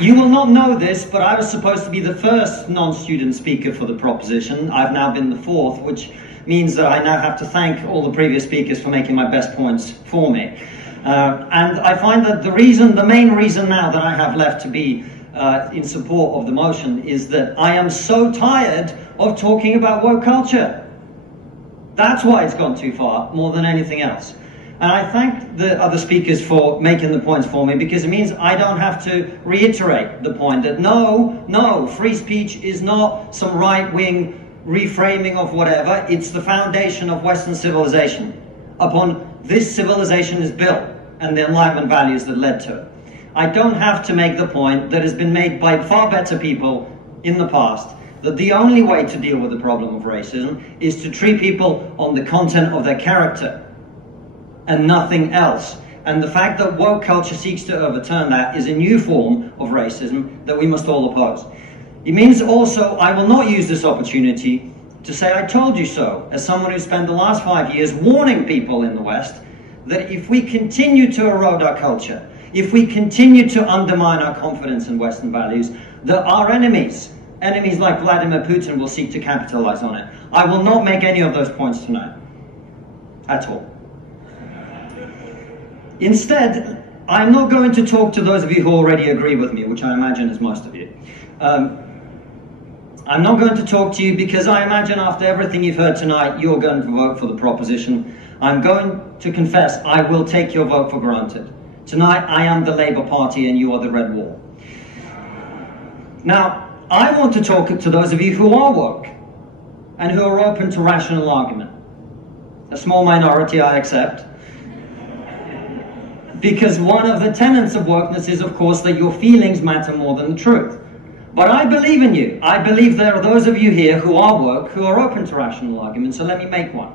You will not know this, but I was supposed to be the first non-student speaker for the proposition. I've now been the fourth, which means that I now have to thank all the previous speakers for making my best points for me. And I find that the main reason now that I have left to be in support of the motion is that I am so tired of talking about woke culture. That's why it's gone too far, more than anything else. And I thank the other speakers for making the points for me, because it means I don't have to reiterate the point that no, free speech is not some right-wing reframing of whatever. It's the foundation of Western civilization. Upon this civilization is built, and the Enlightenment values that led to it. I don't have to make the point that has been made by far better people in the past, that the only way to deal with the problem of racism is to treat people on the content of their character and nothing else. And the fact that woke culture seeks to overturn that is a new form of racism that we must all oppose. It means also I will not use this opportunity to say I told you so, as someone who spent the last 5 years warning people in the West that if we continue to erode our culture, if we continue to undermine our confidence in Western values, that our enemies like Vladimir Putin will seek to capitalize on it. I will not make any of those points tonight, at all. Instead, I'm not going to talk to those of you who already agree with me, which I imagine is most of you. I'm not going to talk to you because I imagine after everything you've heard tonight, you're going to vote for the proposition. I'm going to confess I will take your vote for granted. Tonight, I am the Labour Party and you are the Red Wall. Now, I want to talk to those of you who are woke and who are open to rational argument. A small minority, I accept. Because one of the tenets of wokeness is, of course, that your feelings matter more than the truth. But I believe in you. I believe there are those of you here who are woke, who are open to rational argument, so let me make one.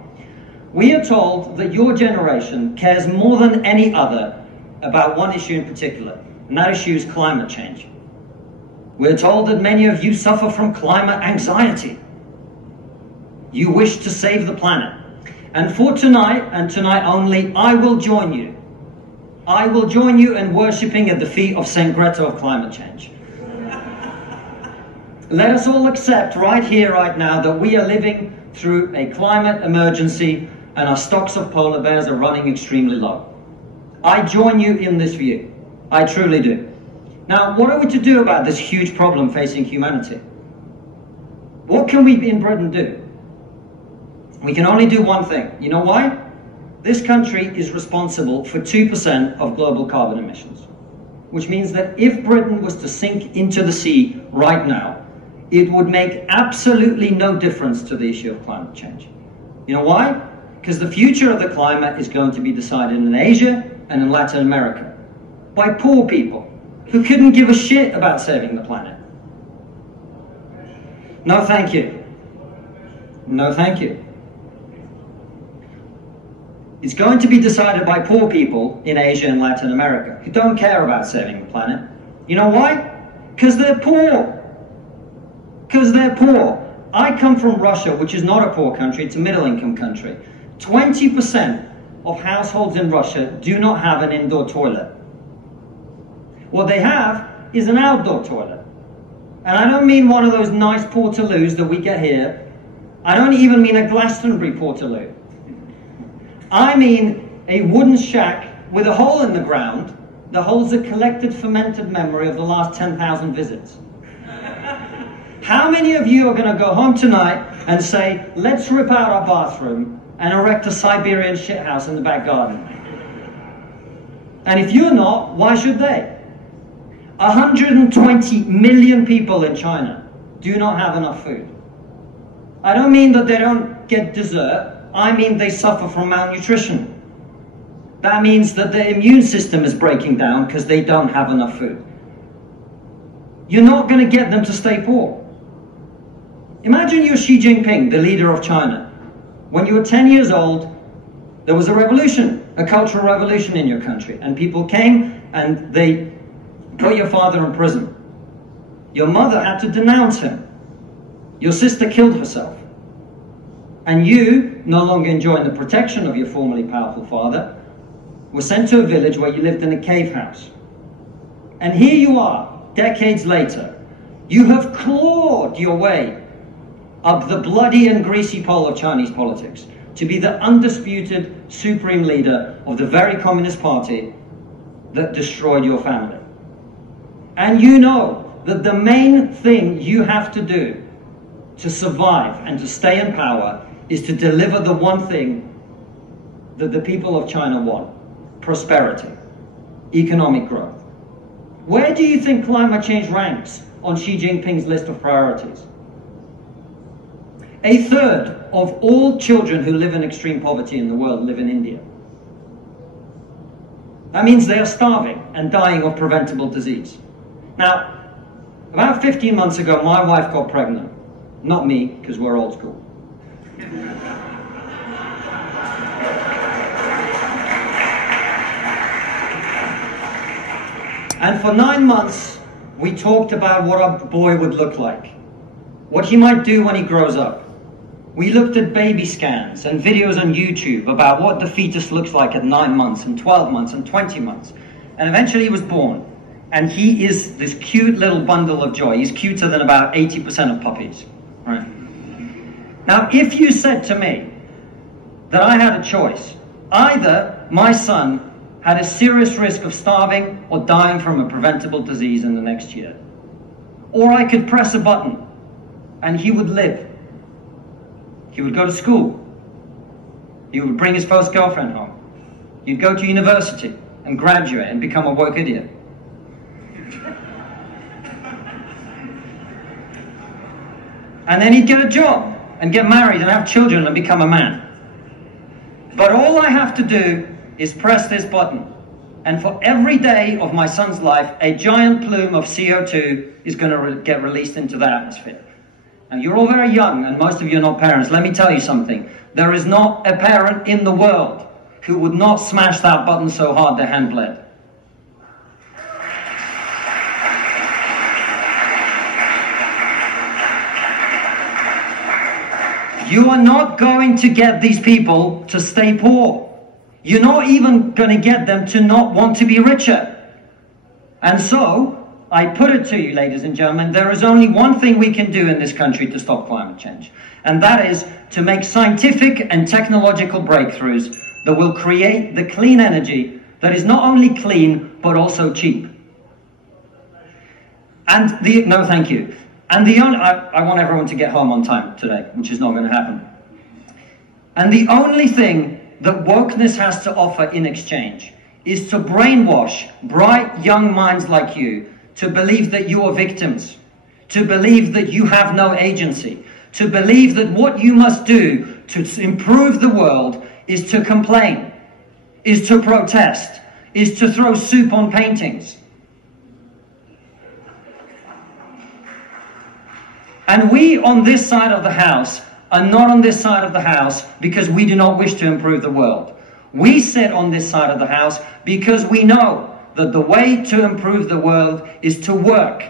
We are told that your generation cares more than any other about one issue in particular, and that issue is climate change. We're told that many of you suffer from climate anxiety. You wish to save the planet. And for tonight, and tonight only, I will join you. I will join you in worshipping at the feet of Saint Greta of climate change. Let us all accept right here, right now, that we are living through a climate emergency and our stocks of polar bears are running extremely low. I join you in this view. I truly do. Now, what are we to do about this huge problem facing humanity? What can we in Britain do? We can only do one thing. You know why? This country is responsible for 2% of global carbon emissions, which means that if Britain was to sink into the sea right now, it would make absolutely no difference to the issue of climate change. You know why? Because the future of the climate is going to be decided in Asia and in Latin America by poor people who couldn't give a shit about saving the planet. No, thank you. No, thank you. It's going to be decided by poor people in Asia and Latin America who don't care about saving the planet. You know why? Because they're poor. Because they're poor. I come from Russia, which is not a poor country, it's a middle-income country. 20% of households in Russia do not have an indoor toilet. What they have is an outdoor toilet. And I don't mean one of those nice portaloos that we get here. I don't even mean a Glastonbury portaloo. I mean a wooden shack with a hole in the ground that holds a collected fermented memory of the last 10,000 visits. How many of you are going to go home tonight and say, let's rip out our bathroom and erect a Siberian shithouse in the back garden? And if you're not, why should they? 120 million people in China do not have enough food. I don't mean that they don't get dessert. I mean they suffer from malnutrition. That means that their immune system is breaking down because they don't have enough food. You're not going to get them to stay poor. Imagine you're Xi Jinping, the leader of China. When you were 10 years old, there was a revolution, a cultural revolution in your country, and people came and they put your father in prison. Your mother had to denounce him. Your sister killed herself. And you, no longer enjoying the protection of your formerly powerful father, were sent to a village where you lived in a cave house. And here you are, decades later, you have clawed your way up the bloody and greasy pole of Chinese politics to be the undisputed supreme leader of the very Communist Party that destroyed your family. And you know that the main thing you have to do to survive and to stay in power is to deliver the one thing that the people of China want: prosperity, economic growth. Where do you think climate change ranks on Xi Jinping's list of priorities? A third of all children who live in extreme poverty in the world live in India. That means they are starving and dying of preventable disease. Now, about 15 months ago, my wife got pregnant. Not me, because we're old school. And for 9 months, we talked about what our boy would look like, what he might do when he grows up. We looked at baby scans and videos on YouTube about what the fetus looks like at 9 months and 12 months and 20 months. And eventually he was born. And he is this cute little bundle of joy. He's cuter than about 80% of puppies. Right? Now, if you said to me that I had a choice, either my son had a serious risk of starving or dying from a preventable disease in the next year, or I could press a button and he would live. He would go to school. He would bring his first girlfriend home. He'd go to university and graduate and become a woke idiot. And then he'd get a job and get married and have children and become a man. But all I have to do is press this button. And for every day of my son's life, a giant plume of CO2 is going to get released into the atmosphere. And you're all very young, and most of you are not parents. Let me tell you something. There is not a parent in the world who would not smash that button so hard their hand bled. You are not going to get these people to stay poor. You're not even going to get them to not want to be richer. And so, I put it to you, ladies and gentlemen, there is only one thing we can do in this country to stop climate change. And that is to make scientific and technological breakthroughs that will create the clean energy that is not only clean, but also cheap. And no, thank you. And I want everyone to get home on time today, which is not going to happen. And the only thing that wokeness has to offer in exchange is to brainwash bright young minds like you to believe that you are victims, to believe that you have no agency, to believe that what you must do to improve the world is to complain, is to protest, is to throw soup on paintings. And we on this side of the house are not on this side of the house because we do not wish to improve the world. We sit on this side of the house because we know that the way to improve the world is to work,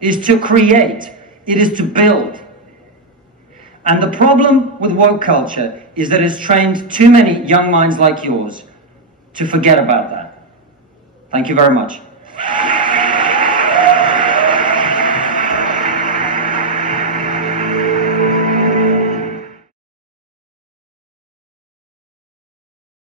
is to create, it is to build. And the problem with woke culture is that it's trained too many young minds like yours to forget about that. Thank you very much.